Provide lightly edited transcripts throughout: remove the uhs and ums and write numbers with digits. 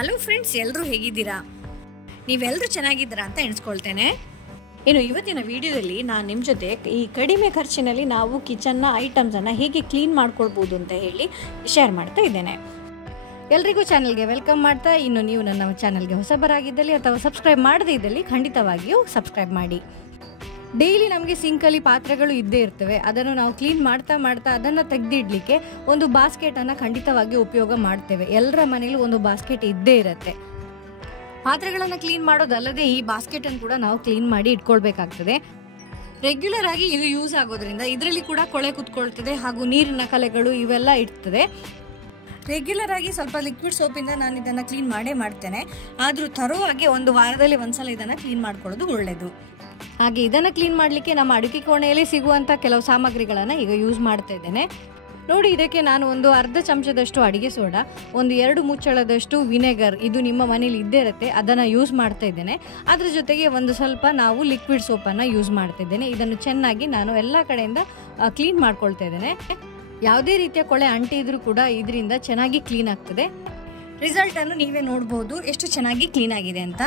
Hello friends, ಎಲ್ಲರೂ ಹೇಗಿದ್ದೀರಾ? ನೀವೆಲ್ಲರೂ ಚೆನ್ನಾಗಿದ್ದೀರಾ ಅಂತ ಎಣಿಸ್ಕೊಳ್ತೇನೆ. ಇನ್ನು ಇವತ್ತಿನ ವಿಡಿಯೋದಲ್ಲಿ ನಾನು ನಿಮ್ಮ ಜೊತೆ ಈ ಕಡಿಮೆ ಖರ್ಚಿನಲ್ಲಿ ನಾವು ಕಿಚನ್ನ ಐಟಮ್ಸನ್ನು ಹೇಗೆ ಕ್ಲೀನ್ ಮಾಡ್ಕೊಳ್ಬೋದು ಅಂತ ಹೇಳಿ ಶೇರ್ ಮಾಡ್ತಾ ಇದ್ದೇನೆ. ಎಲ್ರಿಗೂ ಚಾನಲ್ಗೆ ವೆಲ್ಕಮ್ ಮಾಡ್ತಾ, ಇನ್ನು ನೀವು ನನ್ನ ಚಾನಲ್ಗೆ ಹೊಸಬರಾಗಿದ್ದಲ್ಲಿ ಅಥವಾ ಸಬ್ಸ್ಕ್ರೈಬ್ ಮಾಡದೇ ಇದ್ದಲ್ಲಿ ಖಂಡಿತವಾಗಿಯೂ ಸಬ್ಸ್ಕ್ರೈಬ್ ಮಾಡಿ. ಡೈಲಿ ನಮಗೆ ಸಿಂಕಲ್ಲಿ ಪಾತ್ರೆಗಳು ಇದ್ದೇ ಇರ್ತವೆ. ಅದನ್ನು ನಾವು ಕ್ಲೀನ್ ಮಾಡ್ತಾ ಅದನ್ನು ತೆಗೆದಿಡ್ಲಿಕ್ಕೆ ಒಂದು ಬಾಸ್ಕೆಟನ್ನು ಖಂಡಿತವಾಗಿ ಉಪಯೋಗ ಮಾಡ್ತೇವೆ. ಎಲ್ಲರ ಮನೇಲಿ ಒಂದು ಬಾಸ್ಕೆಟ್ ಇದ್ದೇ ಇರುತ್ತೆ. ಪಾತ್ರೆಗಳನ್ನು ಕ್ಲೀನ್ ಮಾಡೋದಲ್ಲದೆ ಈ ಬಾಸ್ಕೆಟನ್ನು ಕೂಡ ನಾವು ಕ್ಲೀನ್ ಮಾಡಿ ಇಟ್ಕೊಳ್ಬೇಕಾಗ್ತದೆ. ರೆಗ್ಯುಲರ್ ಆಗಿ ಇದು ಯೂಸ್ ಆಗೋದ್ರಿಂದ ಇದರಲ್ಲಿ ಕೂಡ ಕೊಳೆ ಕುತ್ಕೊಳ್ತದೆ ಹಾಗೂ ನೀರಿನ ಕಲೆಗಳು ಇವೆಲ್ಲ ಇರ್ತದೆ. ರೆಗ್ಯುಲರ್ ಆಗಿ ಸ್ವಲ್ಪ ಲಿಕ್ವಿಡ್ ಸೋಪಿಂದ ನಾನು ಇದನ್ನು ಕ್ಲೀನ್ ಮಾಡ್ತೇನೆ. ಆದರೂ ತರುವಾಗೆ ಒಂದು ವಾರದಲ್ಲಿ ಒಂದ್ಸಲ ಇದನ್ನು ಕ್ಲೀನ್ ಮಾಡ್ಕೊಳ್ಳೋದು ಒಳ್ಳೆಯದು. ಹಾಗೆ ಇದನ್ನು ಕ್ಲೀನ್ ಮಾಡಲಿಕ್ಕೆ ನಮ್ಮ ಅಡುಗೆ ಕೋಣೆಯಲ್ಲಿ ಸಿಗುವಂಥ ಕೆಲವು ಸಾಮಗ್ರಿಗಳನ್ನು ಈಗ ಯೂಸ್ ಮಾಡ್ತಾ ಇದ್ದೇನೆ. ನೋಡಿ, ಇದಕ್ಕೆ ನಾನು ಒಂದು ಅರ್ಧ ಚಮಚದಷ್ಟು ಅಡಿಗೆ ಸೋಡಾ, ಒಂದು 2 ಮುಚ್ಚಳದಷ್ಟು ವಿನೆಗರ್, ಇದು ನಿಮ್ಮ ಮನೇಲಿ ಇದ್ದೇ ಇರುತ್ತೆ, ಅದನ್ನು ಯೂಸ್ ಮಾಡ್ತಾ ಇದ್ದೇನೆ. ಅದ್ರ ಜೊತೆಗೆ ಒಂದು ಸ್ವಲ್ಪ ನಾವು ಲಿಕ್ವಿಡ್ ಸೋಪನ್ನು ಯೂಸ್ ಮಾಡ್ತಾ ಇದ್ದೇನೆ. ಇದನ್ನು ಚೆನ್ನಾಗಿ ನಾನು ಎಲ್ಲ ಕಡೆಯಿಂದ ಕ್ಲೀನ್ ಮಾಡ್ಕೊಳ್ತಾ ಇದ್ದೇನೆ. ಯಾವುದೇ ರೀತಿಯ ಕೊಳೆ ಅಂಟಿದ್ರೂ ಕೂಡ ಇದರಿಂದ ಚೆನ್ನಾಗಿ ಕ್ಲೀನ್ ಆಗ್ತದೆ. ರಿಸಲ್ಟನ್ನು ನೀವೇ ನೋಡ್ಬೋದು ಎಷ್ಟು ಚೆನ್ನಾಗಿ ಕ್ಲೀನ್ ಆಗಿದೆ ಅಂತ.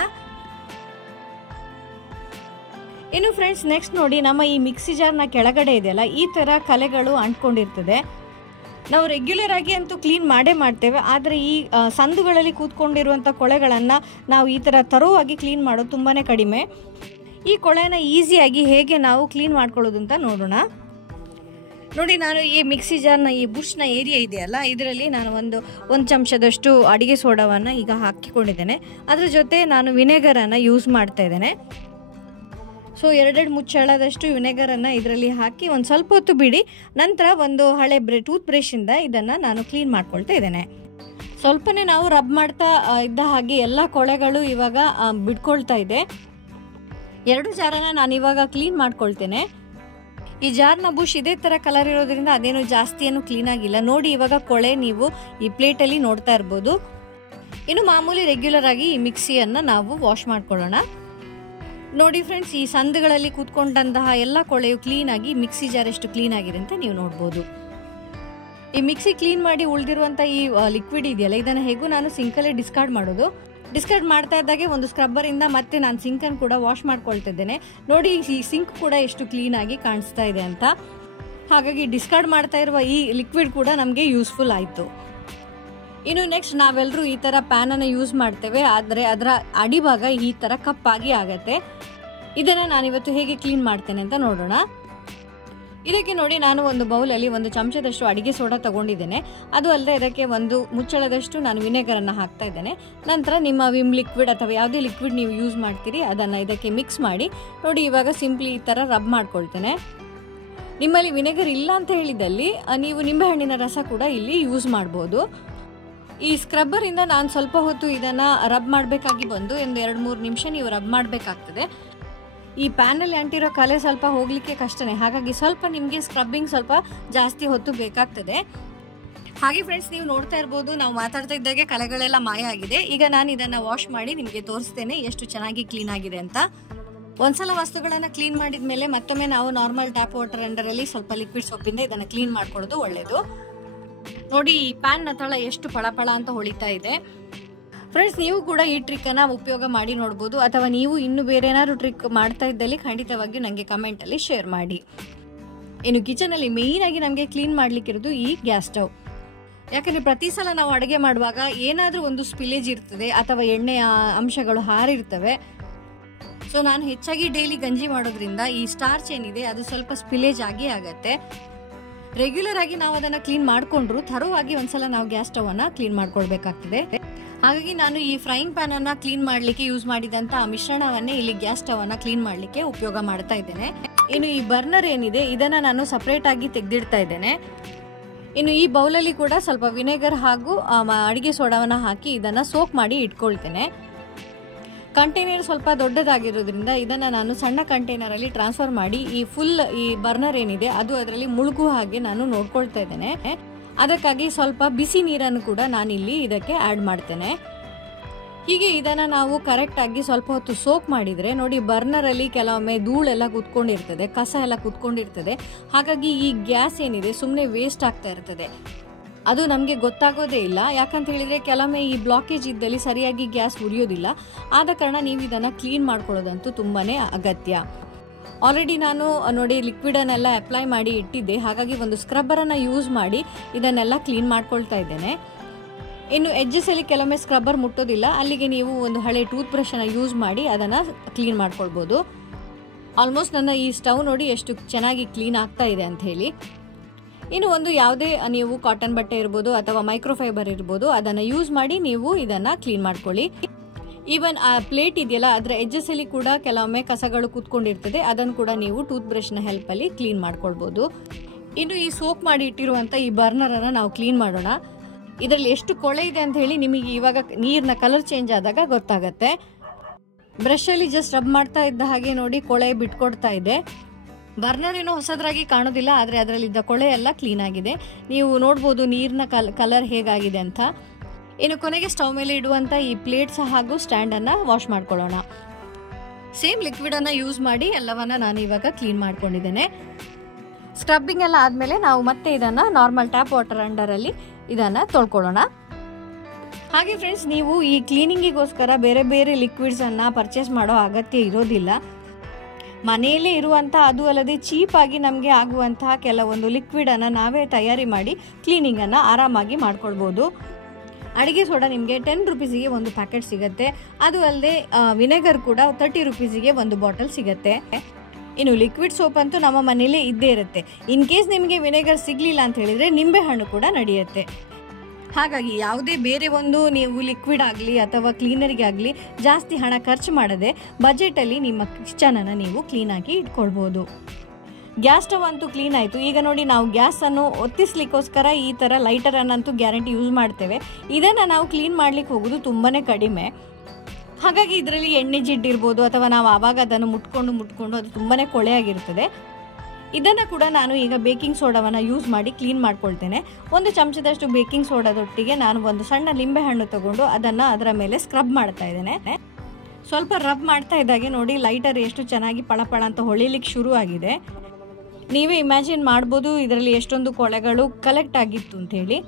ಇನ್ನು ಫ್ರೆಂಡ್ಸ್, ನೆಕ್ಸ್ಟ್ ನೋಡಿ, ನಮ್ಮ ಈ ಮಿಕ್ಸಿ ಜಾರ್ನ ಕೆಳಗಡೆ ಇದೆಯಲ್ಲ, ಈ ಥರ ಕಲೆಗಳು ಅಂಟ್ಕೊಂಡಿರ್ತದೆ. ನಾವು ರೆಗ್ಯುಲರ್ ಆಗಿ ಅಂತೂ ಕ್ಲೀನ್ ಮಾಡ್ತೇವೆ, ಆದರೆ ಈ ಸಂದುಗಳಲ್ಲಿ ಕೂತ್ಕೊಂಡಿರುವಂಥ ಕೊಳೆಗಳನ್ನು ನಾವು ಈ ಥರ ತರುವಾಗಿ ಕ್ಲೀನ್ ಮಾಡೋದು ತುಂಬಾ ಕಡಿಮೆ. ಈ ಕೊಳೆನ ಈಸಿಯಾಗಿ ಹೇಗೆ ನಾವು ಕ್ಲೀನ್ ಮಾಡ್ಕೊಳ್ಳೋದು ಅಂತ ನೋಡೋಣ. ನೋಡಿ, ನಾನು ಈ ಮಿಕ್ಸಿ ಜಾರ್ನ ಈ ಬುಷ್ನ ಏರಿಯಾ ಇದೆಯಲ್ಲ, ಇದರಲ್ಲಿ ನಾನು ಒಂದು ಚಮಚದಷ್ಟು ಅಡಿಗೆ ಸೋಡಾವನ್ನು ಈಗ ಹಾಕಿಕೊಂಡಿದ್ದೇನೆ. ಅದ್ರ ಜೊತೆ ನಾನು ವಿನೆಗರನ್ನು ಯೂಸ್ ಮಾಡ್ತಾ ಇದ್ದೇನೆ. ಸೊ 2 ಮುಚ್ಚಳದಷ್ಟು ವಿನೆಗರನ್ನು ಇದರಲ್ಲಿ ಹಾಕಿ ಒಂದು ಸ್ವಲ್ಪ ಹೊತ್ತು ಬಿಡಿ. ನಂತರ ಒಂದು ಹಳೆ ಟೂತ್ ಬ್ರಷಿಂದ ಇದನ್ನು ನಾನು ಕ್ಲೀನ್ ಮಾಡ್ಕೊಳ್ತಾ ಇದ್ದೇನೆ. ಸ್ವಲ್ಪನೇ ನಾವು ರಬ್ ಮಾಡ್ತಾ ಇದ್ದ ಹಾಗೆ ಎಲ್ಲ ಕೊಳೆಗಳು ಇವಾಗ ಬಿಟ್ಕೊಳ್ತಾ ಇದೆ. 2 ಜಾರನ್ನು ನಾನು ಇವಾಗ ಕ್ಲೀನ್ ಮಾಡ್ಕೊಳ್ತೇನೆ. ಈ ಜಾರ್ನ ಬುಷ್ ಇದೇ ಥರ ಕಲರ್ ಇರೋದ್ರಿಂದ ಅದೇನು ಜಾಸ್ತಿ ಏನು ಕ್ಲೀನ್ ಆಗಿಲ್ಲ. ನೋಡಿ, ಇವಾಗ ಕೊಳೆ ನೀವು ಈ ಪ್ಲೇಟಲ್ಲಿ ನೋಡ್ತಾ ಇರ್ಬೋದು. ಇನ್ನು ಮಾಮೂಲಿ ರೆಗ್ಯುಲರ್ ಆಗಿ ಈ ಮಿಕ್ಸಿಯನ್ನು ನಾವು ವಾಶ್ ಮಾಡ್ಕೊಳ್ಳೋಣ. ನೋಡಿ ಫ್ರೆಂಡ್ಸ್, ಈ ಸಂದುಗಳಲ್ಲಿ ಕೂತ್ಕೊಂಡಂತಹ ಎಲ್ಲ ಕೊಳೆಯು ಕ್ಲೀನಾಗಿ ಮಿಕ್ಸಿ ಜಾರ್ ಎಷ್ಟು ಕ್ಲೀನ್ ಆಗಿದೆ ಅಂತ ನೀವು ನೋಡ್ಬೋದು. ಈ ಮಿಕ್ಸಿ ಕ್ಲೀನ್ ಮಾಡಿ ಉಳಿದಿರುವಂಥ ಈ ಲಿಕ್ವಿಡ್ ಇದೆಯಲ್ಲ, ಇದನ್ನು ಹೇಗೂ ನಾನು ಸಿಂಕಲ್ಲೇ ಡಿಸ್ಕಾರ್ಡ್ ಮಾಡ್ತಾ ಇದ್ದಾಗೆ ಒಂದು ಸ್ಕ್ರಬ್ಬರಿಂದ ಮತ್ತೆ ನಾನು ಸಿಂಕನ್ನು ಕೂಡ ವಾಶ್ ಮಾಡ್ಕೊಳ್ತಿದ್ದೇನೆ. ನೋಡಿ, ಈ ಸಿಂಕ್ ಕೂಡ ಎಷ್ಟು ಕ್ಲೀನಾಗಿ ಕಾಣಿಸ್ತಾ ಇದೆ ಅಂತ. ಹಾಗಾಗಿ ಡಿಸ್ಕಾರ್ಡ್ ಮಾಡ್ತಾ ಇರುವ ಈ ಲಿಕ್ವಿಡ್ ಕೂಡ ನಮಗೆ ಯೂಸ್ಫುಲ್ ಆಯಿತು. ಇನ್ನು ನೆಕ್ಸ್ಟ್, ನಾವೆಲ್ಲರೂ ಈ ಥರ ಪ್ಯಾನನ್ನು ಯೂಸ್ ಮಾಡ್ತೇವೆ, ಆದರೆ ಅದರ ಅಡಿಭಾಗ ಈ ಥರ ಕಪ್ಪಾಗಿ ಆಗತ್ತೆ. ಇದನ್ನು ನಾನಿವತ್ತು ಹೇಗೆ ಕ್ಲೀನ್ ಮಾಡ್ತೇನೆ ಅಂತ ನೋಡೋಣ. ಇದಕ್ಕೆ ನೋಡಿ, ನಾನು ಒಂದು ಬೌಲಲ್ಲಿ 1 ಚಮಚದಷ್ಟು ಅಡಿಗೆ ಸೋಡಾ ತಗೊಂಡಿದ್ದೇನೆ. ಅದು ಅಲ್ಲದೆ ಇದಕ್ಕೆ 1 ಮುಚ್ಚಳದಷ್ಟು ನಾನು ವಿನೆಗರನ್ನು ಹಾಕ್ತಾ ಇದ್ದೇನೆ. ನಂತರ ನಿಮ್ಮ ವಿಮ್ ಲಿಕ್ವಿಡ್ ಅಥವಾ ಯಾವುದೇ ಲಿಕ್ವಿಡ್ ನೀವು ಯೂಸ್ ಮಾಡ್ತೀರಿ ಅದನ್ನು ಇದಕ್ಕೆ ಮಿಕ್ಸ್ ಮಾಡಿ. ನೋಡಿ, ಇವಾಗ ಸಿಂಪ್ಲಿ ಈ ಥರ ರಬ್ ಮಾಡ್ಕೊಳ್ತೇನೆ. ನಿಮ್ಮಲ್ಲಿ ವಿನೆಗರ್ ಇಲ್ಲ ಅಂತ ಹೇಳಿದಲ್ಲಿ ನೀವು ನಿಂಬೆಹಣ್ಣಿನ ರಸ ಕೂಡ ಇಲ್ಲಿ ಯೂಸ್ ಮಾಡ್ಬೋದು. ಈ ಸ್ಕ್ರಬ್ಬರಿಂದ ನಾನು ಸ್ವಲ್ಪ ಹೊತ್ತು ಇದನ್ನು ರಬ್ ಮಾಡಬೇಕಾಗಿ ಬಂದು ಒಂದು 2-3 ನಿಮಿಷ ನೀವು ರಬ್ ಮಾಡಬೇಕಾಗ್ತದೆ. ಈ ಪ್ಯಾನಲ್ಲಿ ಅಂಟಿರೋ ಕಲೆ ಸ್ವಲ್ಪ ಹೋಗಲಿಕ್ಕೆ ಕಷ್ಟನೇ, ಹಾಗಾಗಿ ಸ್ವಲ್ಪ ನಿಮಗೆ ಸ್ಕ್ರಬ್ಬಿಂಗ್ ಸ್ವಲ್ಪ ಜಾಸ್ತಿ ಹೊತ್ತು ಬೇಕಾಗ್ತದೆ. ಹಾಗೆ ಫ್ರೆಂಡ್ಸ್, ನೀವು ನೋಡ್ತಾ ಇರ್ಬೋದು, ನಾವು ಮಾತಾಡ್ತಾ ಇದ್ದಾಗೆ ಕಲೆಗಳೆಲ್ಲ ಮಾಯ ಆಗಿದೆ. ಈಗ ನಾನು ಇದನ್ನು ವಾಶ್ ಮಾಡಿ ನಿಮಗೆ ತೋರಿಸ್ತೇನೆ ಎಷ್ಟು ಚೆನ್ನಾಗಿ ಕ್ಲೀನ್ ಆಗಿದೆ ಅಂತ. ಒಂದ್ಸಲ ವಸ್ತುಗಳನ್ನು ಕ್ಲೀನ್ ಮಾಡಿದ ಮೇಲೆ ಮತ್ತೊಮ್ಮೆ ನಾವು ನಾರ್ಮಲ್ ಟ್ಯಾಪ್ ವಾಟರ್ ಅಂಡರಲ್ಲಿ ಸ್ವಲ್ಪ ಲಿಕ್ವಿಡ್ ಸೋಪಿಂದ ಇದನ್ನು ಕ್ಲೀನ್ ಮಾಡ್ಕೊಳ್ಳೋದು ಒಳ್ಳೆಯದು. ನೋಡಿ, ಈ ಪ್ಯಾನ್ನ ತಳ ಎಷ್ಟು ಪಳಪಳ ಅಂತ ಹೊಳಿತಾ ಇದೆ. ಫ್ರೆಂಡ್ಸ್, ನೀವು ಕೂಡ ಈ ಟ್ರಿಕ್ಕನ್ನು ಉಪಯೋಗ ಮಾಡಿ ನೋಡ್ಬೋದು, ಅಥವಾ ನೀವು ಇನ್ನೂ ಬೇರೆ ಏನಾದ್ರು ಟ್ರಿಕ್ ಮಾಡ್ತಾ ಇದ್ದಲ್ಲಿ ಖಂಡಿತವಾಗಿಯೂ ನನಗೆ ಕಮೆಂಟಲ್ಲಿ ಶೇರ್ ಮಾಡಿ. ಇನ್ನು ಕಿಚನಲ್ಲಿ ಮೇಯ್ನಾಗಿ ನಮಗೆ ಕ್ಲೀನ್ ಮಾಡಲಿಕ್ಕಿರೋದು ಈ ಗ್ಯಾಸ್ ಸ್ಟವ್. ಯಾಕಂದರೆ ಪ್ರತಿ ಸಲ ನಾವು ಅಡುಗೆ ಮಾಡುವಾಗ ಏನಾದರೂ ಒಂದು ಸ್ಪಿಲೇಜ್ ಇರ್ತದೆ ಅಥವಾ ಎಣ್ಣೆಯ ಅಂಶಗಳು ಹಾರಿರ್ತವೆ. ಸೊ ನಾನು ಹೆಚ್ಚಾಗಿ ಡೈಲಿ ಗಂಜಿ ಮಾಡೋದ್ರಿಂದ ಈ ಸ್ಟಾರ್ಚ್ ಏನಿದೆ ಅದು ಸ್ವಲ್ಪ ಸ್ಪಿಲೇಜ್ ಆಗತ್ತೆ. ರೆಗ್ಯುಲರ್ ಆಗಿ ನಾವು ಅದನ್ನು ಕ್ಲೀನ್ ಮಾಡಿಕೊಂಡ್ರು ತರುವಾಗಿ ಒಂದ್ಸಲ ನಾವು ಗ್ಯಾಸ್ ಸ್ಟವ್ ಅನ್ನು ಕ್ಲೀನ್ ಮಾಡ್ಕೊಳ್ಬೇಕಾಗ್ತದೆ. ಹಾಗಾಗಿ ನಾನು ಈ ಫ್ರೈಯಿಂಗ್ ಪ್ಯಾನ್ ಅನ್ನು ಕ್ಲೀನ್ ಮಾಡಲಿಕ್ಕೆ ಯೂಸ್ ಮಾಡಿದಂಥ ಮಿಶ್ರಣವನ್ನೇ ಇಲ್ಲಿ ಗ್ಯಾಸ್ ಸ್ಟವ್ ಅನ್ನು ಕ್ಲೀನ್ ಮಾಡಲಿಕ್ಕೆ ಉಪಯೋಗ ಮಾಡ್ತಾ ಇದ್ದೇನೆ. ಇನ್ನು ಈ ಬರ್ನರ್ ಏನಿದೆ ಇದನ್ನು ನಾನು ಸಪ್ರೇಟ್ ಆಗಿ ತೆಗೆದಿಡ್ತಾ ಇದ್ದೇನೆ. ಇನ್ನು ಈ ಬೌಲಲ್ಲಿ ಕೂಡ ಸ್ವಲ್ಪ ವಿನೆಗರ್ ಹಾಗೂ ಅಡಿಗೆ ಸೋಡಾವನ್ನು ಹಾಕಿ ಇದನ್ನು ಸೋಕ್ ಮಾಡಿ ಇಟ್ಕೊಳ್ತೇನೆ. ಕಂಟೈನರ್ ಸ್ವಲ್ಪ ದೊಡ್ಡದಾಗಿರೋದ್ರಿಂದ ಇದನ್ನು ನಾನು ಸಣ್ಣ ಕಂಟೈನರಲ್ಲಿ ಟ್ರಾನ್ಸ್ಫರ್ ಮಾಡಿ ಈ ಬರ್ನರ್ ಏನಿದೆ ಅದು ಅದರಲ್ಲಿ ಮುಳುಗುವ ಹಾಗೆ ನಾನು ನೋಡ್ಕೊಳ್ತಾ ಇದ್ದೇನೆ. ಅದಕ್ಕಾಗಿ ಸ್ವಲ್ಪ ಬಿಸಿ ನೀರನ್ನು ಕೂಡ ನಾನಿಲ್ಲಿ ಇದಕ್ಕೆ ಆ್ಯಡ್ ಮಾಡ್ತೇನೆ. ಹೀಗೆ ಇದನ್ನು ನಾವು ಕರೆಕ್ಟಾಗಿ ಸ್ವಲ್ಪ ಹೊತ್ತು ಸೋಕ್ ಮಾಡಿದರೆ ನೋಡಿ, ಬರ್ನರಲ್ಲಿ ಕೆಲವೊಮ್ಮೆ ಧೂಳೆಲ್ಲ ಕುತ್ಕೊಂಡಿರ್ತದೆ, ಕಸ ಎಲ್ಲ ಕುತ್ಕೊಂಡಿರ್ತದೆ. ಹಾಗಾಗಿ ಈ ಗ್ಯಾಸ್ ಏನಿದೆ ಸುಮ್ಮನೆ ವೇಸ್ಟ್ ಆಗ್ತಾ ಇರ್ತದೆ. ಅದು ನಮಗೆ ಗೊತ್ತಾಗೋದೇ ಇಲ್ಲ. ಯಾಕಂತ ಹೇಳಿದರೆ ಕೆಲವೊಮ್ಮೆ ಈ ಬ್ಲಾಕೇಜ್ ಇದ್ದಲ್ಲಿ ಸರಿಯಾಗಿ ಗ್ಯಾಸ್ ಉರಿಯೋದಿಲ್ಲ. ಆದ ಕಾರಣ ನೀವು ಇದನ್ನು ಕ್ಲೀನ್ ಮಾಡ್ಕೊಳ್ಳೋದಂತೂ ತುಂಬಾ ಅಗತ್ಯ. ಆಲ್ರೆಡಿ ನಾನು ನೋಡಿ ಲಿಕ್ವಿಡನ್ನೆಲ್ಲ ಅಪ್ಲೈ ಮಾಡಿ ಇಟ್ಟಿದ್ದೆ, ಹಾಗಾಗಿ ಒಂದು ಸ್ಕ್ರಬ್ಬರನ್ನು ಯೂಸ್ ಮಾಡಿ ಇದನ್ನೆಲ್ಲ ಕ್ಲೀನ್ ಮಾಡ್ಕೊಳ್ತಾ ಇದ್ದೇನೆ. ಇನ್ನು ಎಡ್ಜಸಲ್ಲಿ ಕೆಲವೊಮ್ಮೆ ಸ್ಕ್ರಬ್ಬರ್ ಮುಟ್ಟೋದಿಲ್ಲ, ಅಲ್ಲಿಗೆ ನೀವು ಒಂದು ಹಳೆ ಟೂತ್ ಬ್ರಷನ್ನು ಯೂಸ್ ಮಾಡಿ ಅದನ್ನು ಕ್ಲೀನ್ ಮಾಡ್ಕೊಳ್ಬೋದು. ಆಲ್ಮೋಸ್ಟ್ ನನ್ನ ಈ ಸ್ಟವ್ ನೋಡಿ ಎಷ್ಟು ಚೆನ್ನಾಗಿ ಕ್ಲೀನ್ ಆಗ್ತಾ ಇದೆ ಅಂತ ಹೇಳಿ. ಇನ್ನು ಒಂದು ಯಾವುದೇ ನೀವು ಕಾಟನ್ ಬಟ್ಟೆ ಇರ್ಬೋದು ಅಥವಾ ಮೈಕ್ರೋಫೈಬರ್ ಇರ್ಬೋದು, ಅದನ್ನು ಯೂಸ್ ಮಾಡಿ ನೀವು ಇದನ್ನು ಕ್ಲೀನ್ ಮಾಡ್ಕೊಳ್ಳಿ. ಈವನ್ ಆ ಪ್ಲೇಟ್ ಇದೆಯಲ್ಲ, ಅದರ ಎಡ್ಜಸಲ್ಲಿ ಕೂಡ ಕೆಲವೊಮ್ಮೆ ಕಸಗಳು ಕೂತ್ಕೊಂಡಿರ್ತದೆ, ಅದನ್ನು ಕೂಡ ನೀವು ಟೂತ್ ಬ್ರಷ್ನ ಹೆಲ್ಪಲ್ಲಿ ಕ್ಲೀನ್ ಮಾಡ್ಕೊಳ್ಬೋದು. ಇನ್ನು ಈ ಸೋಕ್ ಮಾಡಿ ಇಟ್ಟಿರುವಂಥ ಈ ಬರ್ನರನ್ನು ನಾವು ಕ್ಲೀನ್ ಮಾಡೋಣ. ಇದರಲ್ಲಿ ಎಷ್ಟು ಕೊಳೆ ಇದೆ ಅಂತ ಹೇಳಿ ನಿಮಗೆ ಇವಾಗ ನೀರಿನ ಕಲರ್ ಚೇಂಜ್ ಆದಾಗ ಗೊತ್ತಾಗತ್ತೆ. ಬ್ರಷಲ್ಲಿ ಜಸ್ಟ್ ರಬ್ ಮಾಡ್ತಾ ಇದ್ದ ಹಾಗೆ ನೋಡಿ ಕೊಳೆ ಬಿಟ್ಕೊಡ್ತಾ ಇದೆ. ಬರ್ನರ್ ಏನೋ ಹೊಸದ್ರಾಗಿ ಕಾಣೋದಿಲ್ಲ, ಆದರೆ ಅದರಲ್ಲಿದ್ದ ಕೊಳೆ ಎಲ್ಲ ಕ್ಲೀನ್ ಆಗಿದೆ. ನೀವು ನೋಡ್ಬೋದು ನೀರಿನ ಕಲರ್ ಹೇಗಾಗಿದೆ ಅಂತ. ಇನ್ನು ಕೊನೆಗೆ ಸ್ಟವ್ ಮೇಲೆ ಇಡುವಂಥ ಈ ಪ್ಲೇಟ್ಸ್ ಹಾಗೂ ಸ್ಟ್ಯಾಂಡನ್ನು ವಾಶ್ ಮಾಡ್ಕೊಳ್ಳೋಣ. ಸೇಮ್ ಲಿಕ್ವಿಡನ್ನು ಯೂಸ್ ಮಾಡಿ ಎಲ್ಲವನ್ನ ನಾನು ಇವಾಗ ಕ್ಲೀನ್ ಮಾಡ್ಕೊಂಡಿದ್ದೇನೆ. ಸ್ಕ್ರಬ್ಬಿಂಗ್ ಎಲ್ಲ ಆದಮೇಲೆ ನಾವು ಮತ್ತೆ ಇದನ್ನು ನಾರ್ಮಲ್ ಟ್ಯಾಪ್ ವಾಟರ್ ಅಂಡರಲ್ಲಿ ಇದನ್ನು ತೊಳ್ಕೊಳ್ಳೋಣ. ಹಾಗೆ ಫ್ರೆಂಡ್ಸ್, ನೀವು ಈ ಕ್ಲೀನಿಂಗಿಗೋಸ್ಕರ ಬೇರೆ ಬೇರೆ ಲಿಕ್ವಿಡ್ಸನ್ನು ಪರ್ಚೇಸ್ ಮಾಡೋ ಅಗತ್ಯ ಇರೋದಿಲ್ಲ. ಮನೆಯಲ್ಲೇ ಇರುವಂಥ, ಅದು ಅಲ್ಲದೆ ಚೀಪಾಗಿ ನಮಗೆ ಆಗುವಂತಹ ಕೆಲವೊಂದು ಲಿಕ್ವಿಡನ್ನು ನಾವೇ ತಯಾರಿ ಮಾಡಿ ಕ್ಲೀನಿಂಗನ್ನು ಆರಾಮಾಗಿ ಮಾಡ್ಕೊಳ್ಬೋದು. ಅಡುಗೆ ಸೋಡಾ ನಿಮಗೆ 10 ರೂಪೀಸಿಗೆ ಒಂದು ಪ್ಯಾಕೆಟ್ ಸಿಗುತ್ತೆ. ಅದು ಅಲ್ಲದೆ ವಿನೆಗರ್ ಕೂಡ 30 ರೂಪೀಸಿಗೆ ಒಂದು ಬಾಟಲ್ ಸಿಗುತ್ತೆ. ಇನ್ನು ಲಿಕ್ವಿಡ್ ಸೋಪ್ ಅಂತೂ ನಮ್ಮ ಮನೆಯಲ್ಲೇ ಇದ್ದೇ ಇರುತ್ತೆ. ಇನ್ ಕೇಸ್ ನಿಮಗೆ ವಿನೆಗರ್ ಸಿಗಲಿಲ್ಲ ಅಂತ ಹೇಳಿದರೆ ನಿಂಬೆಹಣ್ಣು ಕೂಡ ನಡೆಯುತ್ತೆ. ಹಾಗಾಗಿ ಯಾವುದೇ ಬೇರೆ ಒಂದು ನೀವು ಲಿಕ್ವಿಡ್ ಆಗಲಿ ಅಥವಾ ಕ್ಲೀನರಿಗೆ ಆಗಲಿ ಜಾಸ್ತಿ ಹಣ ಖರ್ಚು ಮಾಡದೆ ಬಜೆಟಲ್ಲಿ ನಿಮ್ಮ ಕಿಚನನ್ನು ನೀವು ಕ್ಲೀನಾಗಿ ಇಟ್ಕೊಳ್ಬೋದು. ಗ್ಯಾಸ್ ಸ್ಟವ್ ಅಂತೂ ಕ್ಲೀನ್ ಆಯಿತು. ಈಗ ನೋಡಿ, ನಾವು ಗ್ಯಾಸನ್ನು ಒತ್ತಿಸ್ಲಿಕ್ಕೋಸ್ಕರ ಈ ಥರ ಲೈಟರನ್ನಂತೂ ಗ್ಯಾರಂಟಿ ಯೂಸ್ ಮಾಡ್ತೇವೆ. ಇದನ್ನು ನಾವು ಕ್ಲೀನ್ ಮಾಡ್ಲಿಕ್ಕೆ ಹೋಗೋದು ತುಂಬಾ ಕಡಿಮೆ. ಹಾಗಾಗಿ ಇದರಲ್ಲಿ ಎಣ್ಣೆ ಜಿಡ್ಡಿರ್ಬೋದು ಅಥವಾ ನಾವು ಆವಾಗ ಅದನ್ನು ಮುಟ್ಕೊಂಡು ಅದು ತುಂಬಾ ಕೊಳೆಯಾಗಿರ್ತದೆ. ಇದನ್ನು ಕೂಡ ನಾನು ಈಗ ಬೇಕಿಂಗ್ ಸೋಡಾವನ್ನು ಯೂಸ್ ಮಾಡಿ ಕ್ಲೀನ್ ಮಾಡ್ಕೊಳ್ತೇನೆ. 1 ಚಮಚದಷ್ಟು ಬೇಕಿಂಗ್ ಸೋಡಾದೊಟ್ಟಿಗೆ ನಾನು ಒಂದು ಸಣ್ಣ ಲಿಂಬೆಹಣ್ಣು ತಗೊಂಡು ಅದನ್ನು ಅದರ ಮೇಲೆ ಸ್ಕ್ರಬ್ ಮಾಡ್ತಾ ಇದ್ದೇನೆ. ಸ್ವಲ್ಪ ರಬ್ ಮಾಡ್ತಾ ಇದ್ದಾಗೆ ನೋಡಿ ಲೈಟರ್ ಎಷ್ಟು ಚೆನ್ನಾಗಿ ಪಳಪಳ ಅಂತ ಹೊಳಿಲಿಕ್ಕೆ ಶುರು ಆಗಿದೆ. ನೀವೇ ಇಮ್ಯಾಜಿನ್ ಮಾಡ್ಬೋದು ಇದರಲ್ಲಿ ಎಷ್ಟೊಂದು ಕೊಳೆಗಳು ಕಲೆಕ್ಟ್ ಆಗಿತ್ತು ಅಂತ ಹೇಳಿ.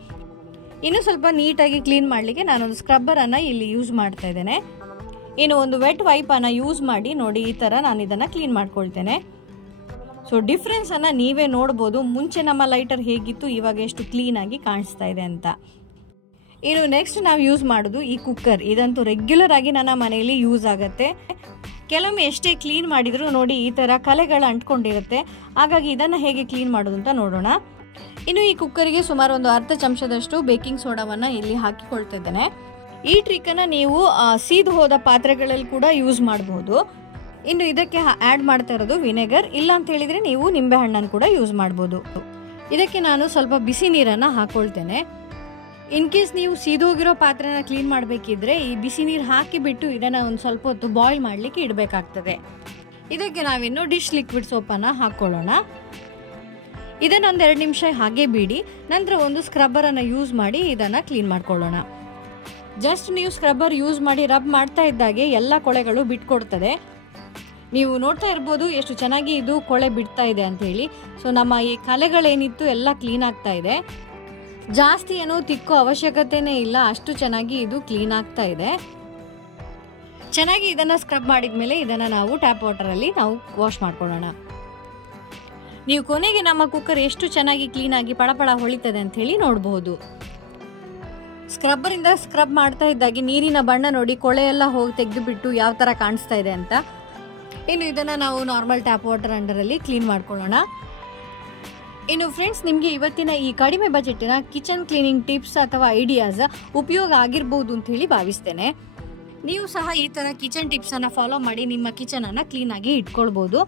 ಇನ್ನು ಸ್ವಲ್ಪ ನೀಟಾಗಿ ಕ್ಲೀನ್ ಮಾಡಲಿಕ್ಕೆ ನಾನೊಂದು ಸ್ಕ್ರಬ್ಬರನ್ನು ಇಲ್ಲಿ ಯೂಸ್ ಮಾಡ್ತಾ ಇದ್ದೇನೆ. ಇನ್ನು ಒಂದು ವೆಟ್ ವೈಪನ್ನು ಯೂಸ್ ಮಾಡಿ ನೋಡಿ ಈ ಥರ ನಾನು ಇದನ್ನು ಕ್ಲೀನ್ ಮಾಡ್ಕೊಳ್ತೇನೆ. ಸೊ ಡಿಫ್ರೆನ್ಸನ್ನು ನೀವೇ ನೋಡ್ಬೋದು, ಮುಂಚೆ ನಮ್ಮ ಲೈಟರ್ ಹೇಗಿತ್ತು, ಇವಾಗ ಎಷ್ಟು ಕ್ಲೀನಾಗಿ ಕಾಣಿಸ್ತಾ ಇದೆ ಅಂತ. ಇನ್ನು ನೆಕ್ಸ್ಟ್ ನಾವು ಯೂಸ್ ಮಾಡೋದು ಈ ಕುಕ್ಕರ್. ಇದಂತೂ ರೆಗ್ಯುಲರ್ ಆಗಿ ನನ್ನ ಮನೆಯಲ್ಲಿ ಯೂಸ್ ಆಗುತ್ತೆ. ಕೆಲವೊಮ್ಮೆ ಎಷ್ಟೇ ಕ್ಲೀನ್ ಮಾಡಿದರೂ ನೋಡಿ ಈ ಥರ ಕಲೆಗಳು ಅಂಟ್ಕೊಂಡಿರುತ್ತೆ. ಹಾಗಾಗಿ ಇದನ್ನು ಹೇಗೆ ಕ್ಲೀನ್ ಮಾಡೋದು ಅಂತ ನೋಡೋಣ. ಇನ್ನು ಈ ಕುಕ್ಕರಿಗೆ ಸುಮಾರು ಒಂದು 1/2 ಚಮಚದಷ್ಟು ಬೇಕಿಂಗ್ ಸೋಡಾವನ್ನು ಇಲ್ಲಿ ಹಾಕಿಕೊಳ್ತಿದ್ದೇನೆ. ಈ ಟ್ರಿಕ್ಕನ್ನು ನೀವು ಸೀದು ಹೋದ ಪಾತ್ರೆಗಳಲ್ಲಿ ಕೂಡ ಯೂಸ್ ಮಾಡಬಹುದು. ಇನ್ನು ಇದಕ್ಕೆ ಆ್ಯಡ್ ಮಾಡ್ತಾ ಇರೋದು ವಿನೆಗರ್. ಇಲ್ಲ ಅಂತ ಹೇಳಿದರೆ ನೀವು ನಿಂಬೆಹಣ್ಣನ್ನು ಕೂಡ ಯೂಸ್ ಮಾಡ್ಬೋದು. ಇದಕ್ಕೆ ನಾನು ಸ್ವಲ್ಪ ಬಿಸಿ ನೀರನ್ನು ಹಾಕ್ಕೊಳ್ತೇನೆ. ಇನ್ ಕೇಸ್ ನೀವು ಸೀದೋಗಿರೋ ಪಾತ್ರೆನ ಕ್ಲೀನ್ ಮಾಡಬೇಕಿದ್ರೆ ಈ ಬಿಸಿ ನೀರು ಹಾಕಿಬಿಟ್ಟು ಇದನ್ನು ಒಂದು ಸ್ವಲ್ಪ ಹೊತ್ತು ಬಾಯ್ಲ್ ಮಾಡಲಿಕ್ಕೆ ಇಡಬೇಕಾಗ್ತದೆ. ಇದಕ್ಕೆ ನಾವಿನ್ನು ಡಿಶ್ ಲಿಕ್ವಿಡ್ ಸೋಪನ್ನು ಹಾಕ್ಕೊಳ್ಳೋಣ. ಇದನ್ನೊಂದು 2 ನಿಮಿಷ ಹಾಗೆ ಬಿಡಿ. ನಂತರ ಒಂದು ಸ್ಕ್ರಬ್ಬರನ್ನು ಯೂಸ್ ಮಾಡಿ ಇದನ್ನು ಕ್ಲೀನ್ ಮಾಡ್ಕೊಳ್ಳೋಣ. ಜಸ್ಟ್ ನೀವು ಸ್ಕ್ರಬ್ಬರ್ ಯೂಸ್ ಮಾಡಿ ರಬ್ ಮಾಡ್ತಾ ಇದ್ದಾಗೆ ಎಲ್ಲ ಕೊಳೆಗಳು ಬಿಟ್ಕೊಡ್ತದೆ. ನೀವು ನೋಡ್ತಾ ಇರ್ಬೋದು ಎಷ್ಟು ಚೆನ್ನಾಗಿ ಇದು ಕೊಳೆ ಬಿಡ್ತಾ ಇದೆ ಅಂತ ಹೇಳಿ. ಸೊ ನಮ್ಮ ಈ ಕಲೆಗಳೇನಿತ್ತು ಎಲ್ಲ ಕ್ಲೀನ್ ಆಗ್ತಾ ಇದೆ. ಜಾಸ್ತಿ ಏನೋ ತಿಕ್ಕೋ ಅವಶ್ಯಕತೆನೇ ಇಲ್ಲ, ಅಷ್ಟು ಚೆನ್ನಾಗಿ ಇದು ಕ್ಲೀನ್ ಆಗ್ತಾ ಇದೆ. ಚೆನ್ನಾಗಿ ಇದನ್ನು ಸ್ಕ್ರಬ್ ಮಾಡಿದ ಮೇಲೆ ಇದನ್ನು ನಾವು ಟ್ಯಾಪ್ ವಾಟರಲ್ಲಿ ನಾವು ವಾಶ್ ಮಾಡ್ಕೊಳ್ಳೋಣ. ನೀವು ಕೊನೆಗೆ ನಮ್ಮ ಕುಕ್ಕರ್ ಎಷ್ಟು ಚೆನ್ನಾಗಿ ಕ್ಲೀನಾಗಿ ಪಳಪಳ ಹೊಳಿತದೆ ಅಂತ ಹೇಳಿ ನೋಡಬಹುದು. ಸ್ಕ್ರಬ್ಬರಿಂದ ಸ್ಕ್ರಬ್ ಮಾಡ್ತಾ ಇದ್ದಾಗೆ ನೀರಿನ ಬಣ್ಣ ನೋಡಿ ಕೊಳೆ ಎಲ್ಲ ಹೋಗಿ ತೆಗೆದುಬಿಟ್ಟು ಯಾವ ಥರ ಕಾಣಿಸ್ತಾ ಇದೆ ಅಂತ. ಇನ್ನು ಇದನ್ನು ನಾವು ನಾರ್ಮಲ್ ಟ್ಯಾಪ್ ವಾಟರ್ ಅಂಡರಲ್ಲಿ ಕ್ಲೀನ್ ಮಾಡ್ಕೊಳ್ಳೋಣ. ಇನ್ನು ಫ್ರೆಂಡ್ಸ್, ನಿಮಗೆ ಇವತ್ತಿನ ಈ ಕಡಿಮೆ ಬಜೆಟಿನ ಕಿಚನ್ ಕ್ಲೀನಿಂಗ್ ಟಿಪ್ಸ್ ಅಥವಾ ಐಡಿಯಾಸ್ ಉಪಯೋಗ ಆಗಿರ್ಬೋದು ಅಂತ ಹೇಳಿ ಭಾವಿಸ್ತೇನೆ. ನೀವು ಸಹ ಈ ಥರ ಕಿಚನ್ ಟಿಪ್ಸನ್ನು ಫಾಲೋ ಮಾಡಿ ನಿಮ್ಮ ಕಿಚನನ್ನು ಕ್ಲೀನಾಗಿ ಇಟ್ಕೊಳ್ಬೋದು.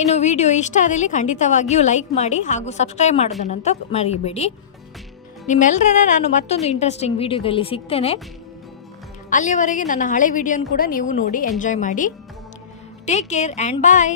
ಇನ್ನು ವಿಡಿಯೋ ಇಷ್ಟ ಆದಲ್ಲಿ ಖಂಡಿತವಾಗಿಯೂ ಲೈಕ್ ಮಾಡಿ ಹಾಗೂ ಸಬ್ಸ್ಕ್ರೈಬ್ ಮಾಡೋದನ್ನಂತ ಮರೆಯಬೇಡಿ. ನಿಮ್ಮೆಲ್ಲರನ್ನ ನಾನು ಮತ್ತೊಂದು ಇಂಟ್ರೆಸ್ಟಿಂಗ್ ವಿಡಿಯೋದಲ್ಲಿ ಸಿಗ್ತೇನೆ. ಅಲ್ಲಿಯವರೆಗೆ ನನ್ನ ಹಳೆ ವಿಡಿಯೋನ ಕೂಡ ನೀವು ನೋಡಿ ಎಂಜಾಯ್ ಮಾಡಿ. Take care and bye.